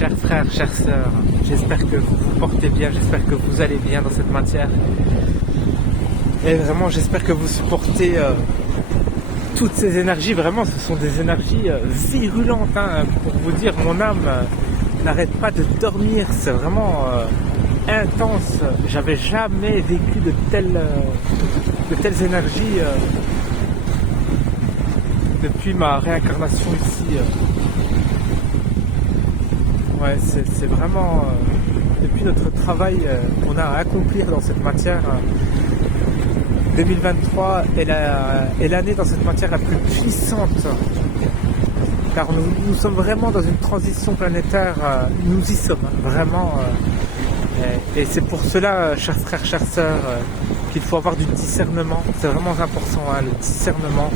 Chers frères, chères sœurs, j'espère que vous vous portez bien, j'espère que vous allez bien dans cette matière. Et vraiment, j'espère que vous supportez toutes ces énergies. Vraiment, ce sont des énergies virulentes. Hein. Pour vous dire, mon âme n'arrête pas de dormir. C'est vraiment intense. J'avais jamais vécu de telles énergies depuis ma réincarnation ici. Ouais, c'est vraiment depuis notre travail qu'on a à accomplir dans cette matière. 2023 est l'année dans cette matière la plus puissante, car nous sommes vraiment dans une transition planétaire. Nous y sommes vraiment, et c'est pour cela, chers frères, chères sœurs, qu'il faut avoir du discernement. C'est vraiment important, hein, le discernement,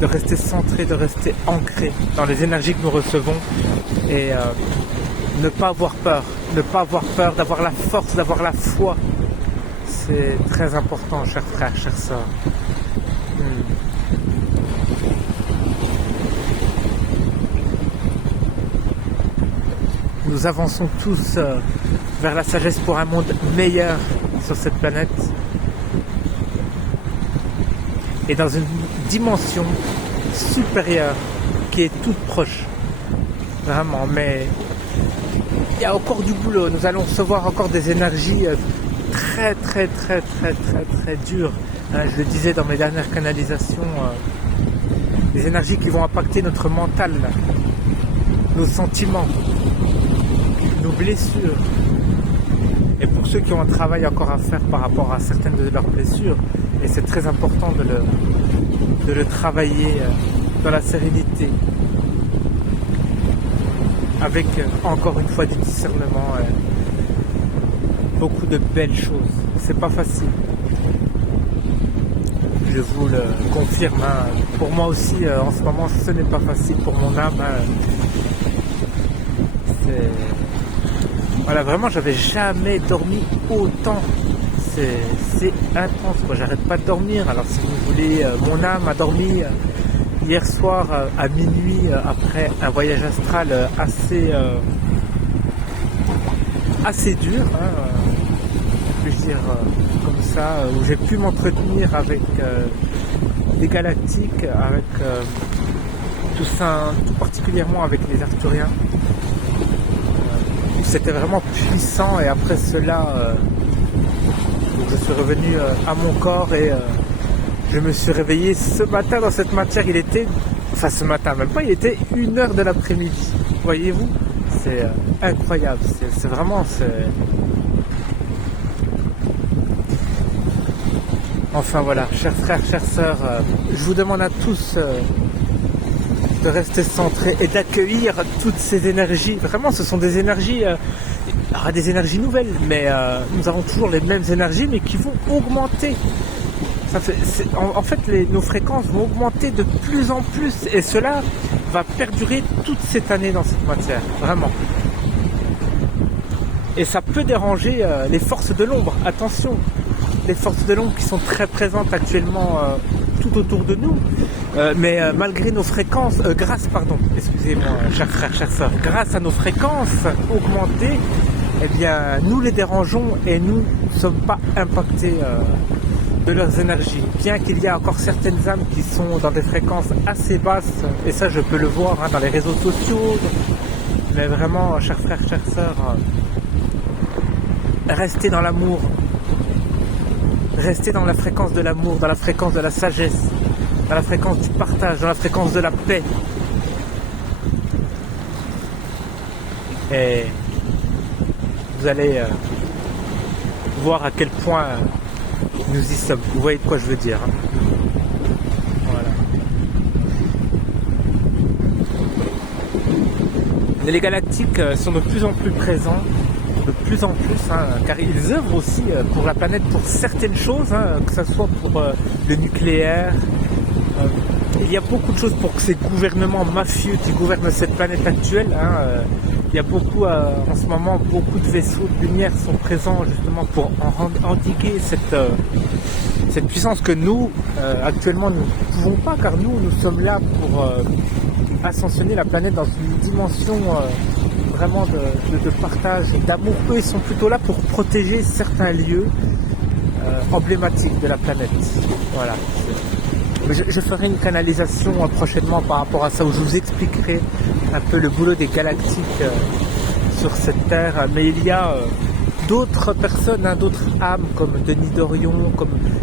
de rester centré, de rester ancré dans les énergies que nous recevons, et ne pas avoir peur, d'avoir la force, d'avoir la foi. C'est très important, chers frères, chères sœurs. Nous avançons tous vers la sagesse pour un monde meilleur sur cette planète. Et dans une dimension supérieure qui est toute proche. Vraiment, mais il y a encore du boulot. Nous allons recevoir encore des énergies très dures. Je le disais dans mes dernières canalisations, des énergies qui vont impacter notre mental, nos sentiments, nos blessures. Et pour ceux qui ont un travail encore à faire par rapport à certaines de leurs blessures, et c'est très important de le travailler dans la sérénité, avec encore une fois du discernement, beaucoup de belles choses. C'est pas facile. Je vous le confirme. Hein. Pour moi aussi, en ce moment, ce n'est pas facile pour mon âme. Voilà, vraiment, j'avais jamais dormi autant. C'est intense, quoi. J'arrête pas de dormir. Alors, si vous voulez, mon âme a dormi hier soir à minuit après un voyage astral assez dur, hein, puis-je dire comme ça, où j'ai pu m'entretenir avec les galactiques, avec tout particulièrement avec les Arthuriens. C'était vraiment puissant, et après cela, je suis revenu à mon corps, et je me suis réveillé ce matin dans cette matière. Il était, enfin ce matin même pas, il était 1h de l'après-midi. Voyez-vous, c'est incroyable, c'est vraiment... Enfin voilà, chers frères, chères sœurs, je vous demande à tous de rester centrés et d'accueillir toutes ces énergies. Vraiment, ce sont des énergies, des énergies nouvelles, mais nous avons toujours les mêmes énergies, mais qui vont augmenter. En fait, nos fréquences vont augmenter de plus en plus, et cela va perdurer toute cette année dans cette matière, vraiment. Et ça peut déranger les forces de l'ombre, attention, les forces de l'ombre qui sont très présentes actuellement tout autour de nous, mais malgré nos fréquences, excusez-moi, chers frères, chères sœurs, grâce à nos fréquences augmentées, eh bien, nous les dérangeons et nous ne sommes pas impactés de leurs énergies, bien qu'il y a encore certaines âmes qui sont dans des fréquences assez basses, et ça je peux le voir dans les réseaux sociaux, mais vraiment, chers frères, chères sœurs, restez dans l'amour, restez dans la fréquence de l'amour, dans la fréquence de la sagesse, dans la fréquence du partage, dans la fréquence de la paix. Et vous allez voir à quel point nous y sommes. Vous voyez de quoi je veux dire. Hein. Voilà. Les galactiques sont de plus en plus présents, de plus en plus, hein, car ils œuvrent aussi pour la planète, pour certaines choses, hein, que ce soit pour le nucléaire. Il y a beaucoup de choses pour que ces gouvernements mafieux qui gouvernent cette planète actuelle, hein, il y a beaucoup, en ce moment, beaucoup de vaisseaux de lumière sont présents justement pour endiguer cette puissance que nous, actuellement, nous ne pouvons pas, car nous sommes là pour ascensionner la planète dans une dimension vraiment de partage, d'amour. Eux, ils sont plutôt là pour protéger certains lieux emblématiques de la planète. Voilà. Mais je ferai une canalisation prochainement par rapport à ça, où je vous expliquerai un peu le boulot des galactiques sur cette Terre. Mais il y a d'autres personnes, hein, d'autres âmes comme Denis Dorion,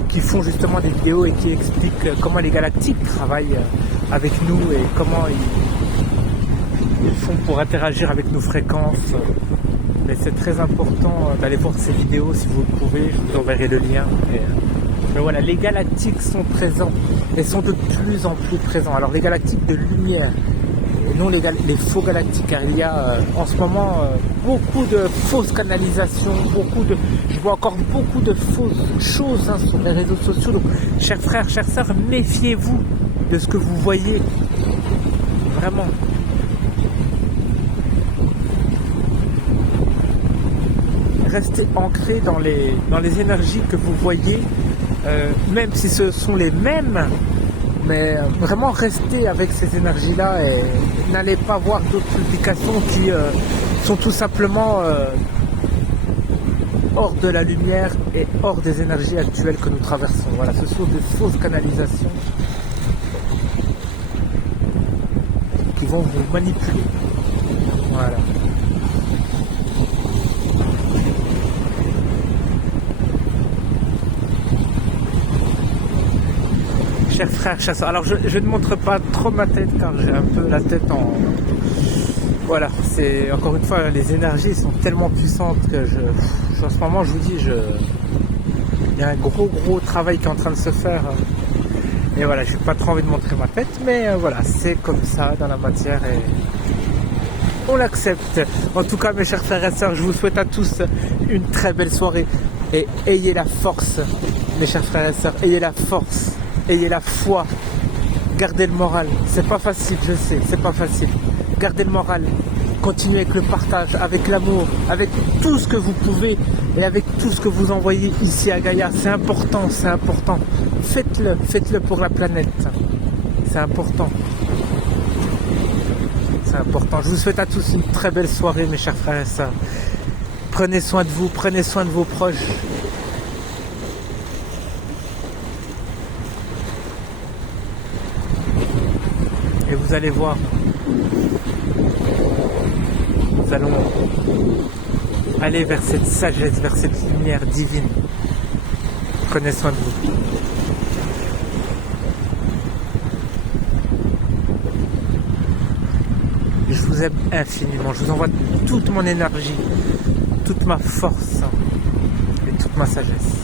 qui font justement des vidéos et qui expliquent comment les galactiques travaillent avec nous et comment ils font pour interagir avec nos fréquences. Mais c'est très important d'aller voir ces vidéos si vous le pouvez, je vous enverrai le lien. Mais voilà, les galactiques sont présents et sont de plus en plus présents. Alors les galactiques de lumière, et non les faux galactiques, car il y a en ce moment beaucoup de fausses canalisations, je vois encore beaucoup de fausses choses hein, sur les réseaux sociaux. Donc chers frères, chères sœurs, méfiez-vous de ce que vous voyez, vraiment. Restez ancrés dans les énergies que vous voyez, même si ce sont les mêmes, mais vraiment restez avec ces énergies-là et n'allez pas voir d'autres publications qui sont tout simplement hors de la lumière et hors des énergies actuelles que nous traversons. Voilà, ce sont des fausses canalisations qui vont vous manipuler. Voilà. Chers frères, chers sœurs, alors je ne montre pas trop ma tête car j'ai un peu la tête en... Voilà, c'est encore une fois, les énergies sont tellement puissantes que en ce moment je vous dis, il y a un gros travail qui est en train de se faire. Et voilà, je n'ai pas trop envie de montrer ma tête, mais voilà, c'est comme ça dans la matière et on l'accepte. En tout cas, mes chers frères et sœurs, je vous souhaite à tous une très belle soirée et ayez la force, mes chers frères et sœurs, ayez la force. Ayez la foi, gardez le moral, c'est pas facile, je sais, c'est pas facile. Gardez le moral, continuez avec le partage, avec l'amour, avec tout ce que vous pouvez et avec tout ce que vous envoyez ici à Gaïa. C'est important, c'est important. Faites-le pour la planète. C'est important. C'est important. Je vous souhaite à tous une très belle soirée, mes chers frères et sœurs. Prenez soin de vous, prenez soin de vos proches. Et vous allez voir, nous allons aller vers cette sagesse, vers cette lumière divine. Prenez soin de vous. Je vous aime infiniment. Je vous envoie toute mon énergie, toute ma force et toute ma sagesse.